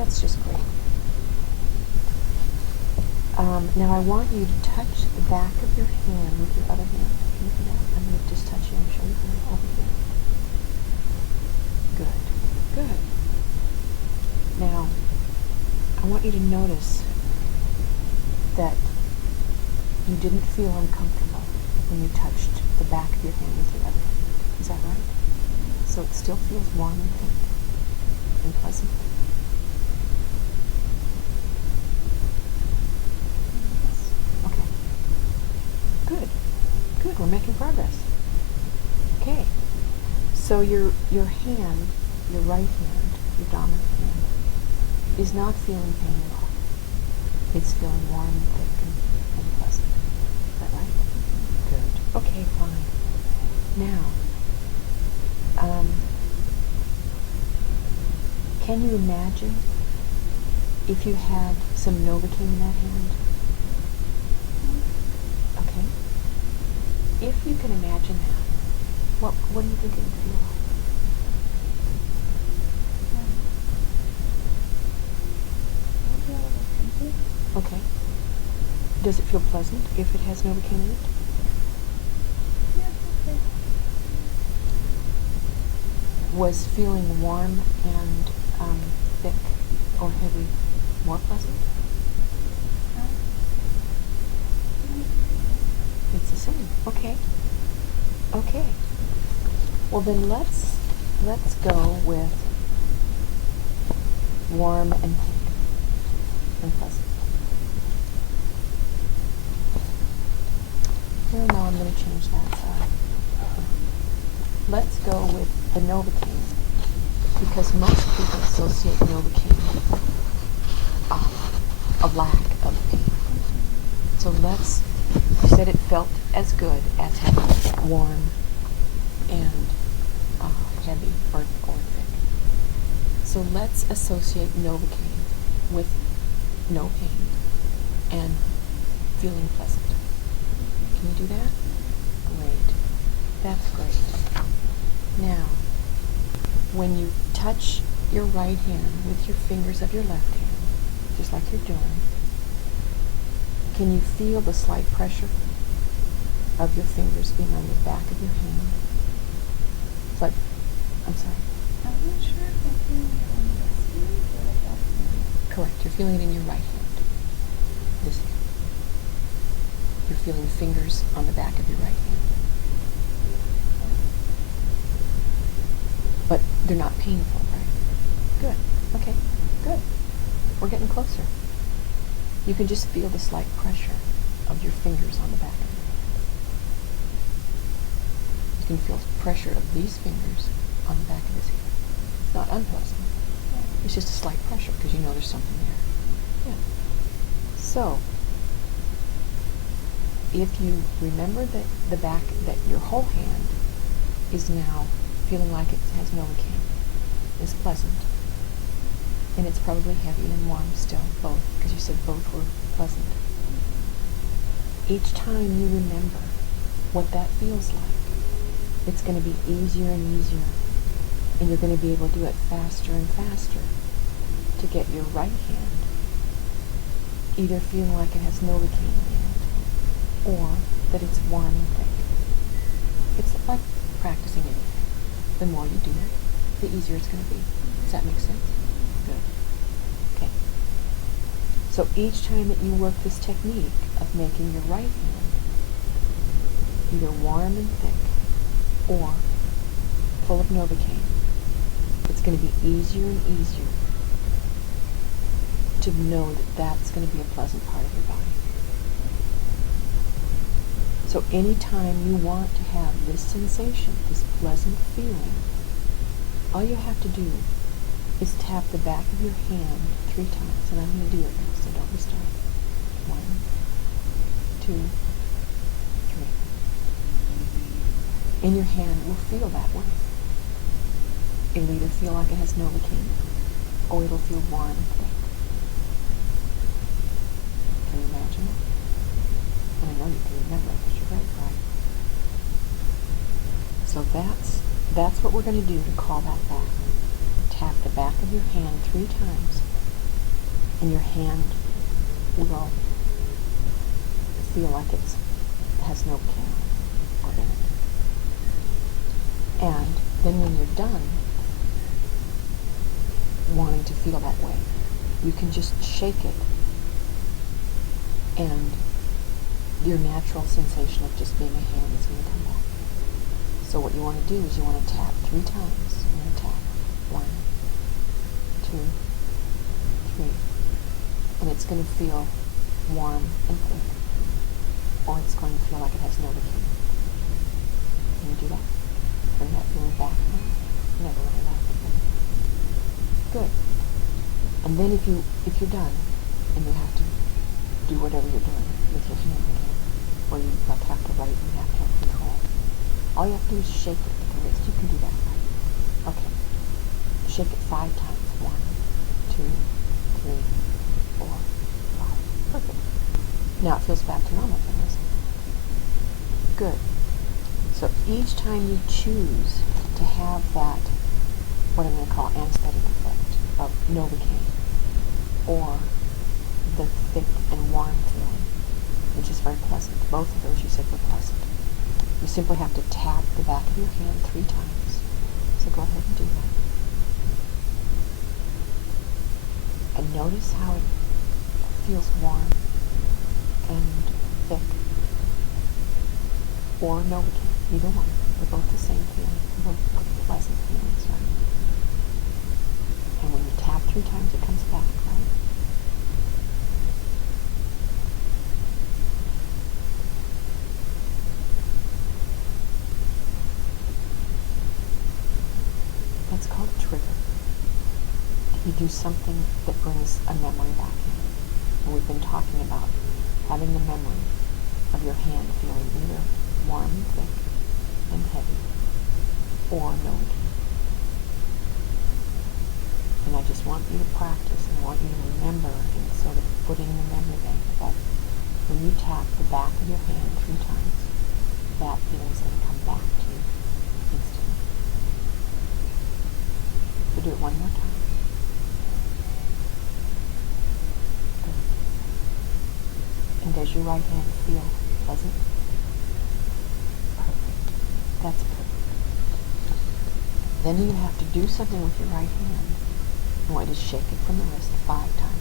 That's just great. Now I want you to touch the back of your hand with your other hand. Can you do that? I'm going to just touch you and show you over here. Good. Good. Now, I want you to notice that you didn't feel uncomfortable when you touched the back of your hand with your other hand. Is that right? So it still feels warm and pink and pleasant. Okay. Good. Good. We're making progress. Okay. So your hand, your right hand, your dominant hand, is not feeling pain at all. It's feeling warm and thick and pleasant. Is that right? Good. Okay, fine. Now, can you imagine if you had some Novocain in that hand? Okay. If you can imagine that, what do you think it would feel like? Okay. Does it feel pleasant if it has Novocain in it? Yeah, okay. Was feeling warm and thick or heavy more pleasant? It's the same. Okay. Okay. Well then let's go with warm and pink and pleasant. Well, now I'm going to change that side. Let's go with the Novocain, because most people associate Novocain with a lack of pain. So you said it felt as good as having warm and heavy or thick. So let's associate Novocain with no pain and feeling pleasant. Can you do that? Great. That's great. Now, when you touch your right hand with your fingers of your left hand, just like you're doing, can you feel the slight pressure of your fingers being on the back of your hand? It's like, I'm sorry. I'm not sure if I'm feeling it on this hand or that hand. Correct. You're feeling it in your right hand. This hand. You're feeling the fingers on the back of your right hand. But they're not painful, right? Good. Okay. Good. We're getting closer. You can just feel the slight pressure of your fingers on the back of your hand. You can feel pressure of these fingers on the back of his hand. Not unpleasant. It's just a slight pressure because you know there's something there. Yeah. So, if you remember that the back, that your whole hand is now feeling like it has Novocain, is pleasant, and it's probably heavy and warm still, both, because you said both were pleasant. Each time you remember what that feels like, it's going to be easier and easier, and you're going to be able to do it faster and faster to get your right hand either feeling like it has Novocain in it, or that it's warm and thick. It's like practicing anything. The more you do it, the easier it's going to be. Does that make sense? Good. Okay. So each time that you work this technique of making your right hand either warm and thick or full of Novocain, it's going to be easier and easier to know that that's going to be a pleasant part of your body. So anytime you want to have this sensation, this pleasant feeling, all you have to do is tap the back of your hand 3 times. And I'm going to do it now, so don't be startled. 1, 2, 3. And your hand will feel that way. It'll either feel like it has Novocain, or it'll feel warm and thick. Can you imagine it? And I know you can remember it because you're right? So that's what we're going to do to call that back. Tap the back of your hand 3 times and your hand will feel like it has Novocain or in it. And then when you're done wanting to feel that way, you can just shake it, and your natural sensation of just being a hand is going to come back. So what you want to do is you want to tap 3 times. You want to tap 1, 2, 3, and it's going to feel warm and thick, or it's going to feel like it has Novocain. Can you do that? Bring that feeling back. Never really like it. Good. And then if you're done, and you have to do whatever you're doing with your hand again, or you have to write and you have to have control, all you have to do is shake it with the wrist. You can do that. Okay. Shake it 5 times. 1, 2, 3, 4, 5. Perfect. Now it feels back to normal, doesn't it? Good. So each time you choose to have that, what I'm going to call anesthetic effect of Novocain, or the thick and warm feeling, which is very pleasant. Both of those you said were pleasant. You simply have to tap the back of your hand 3 times. So go ahead and do that. And notice how it feels warm and thick, or Novocain. Either one. They're both the same feeling. They're both pleasant feelings, right? And when you tap 3 times, it comes back, right? That's called a trigger. You do something that brings a memory back in. And we've been talking about having the memory of your hand feeling either warm, thick, and heavy, or Novocain. And I just want you to practice, and I want you to remember, and sort of put in your memory bank that when you tap the back of your hand 3 times, that feeling is going to come back to you instantly. So do it one more time. Good. And does your right hand feel pleasant? Perfect. That's perfect. Then you have to do something with your right hand. I want you to shake it from the wrist 5 times.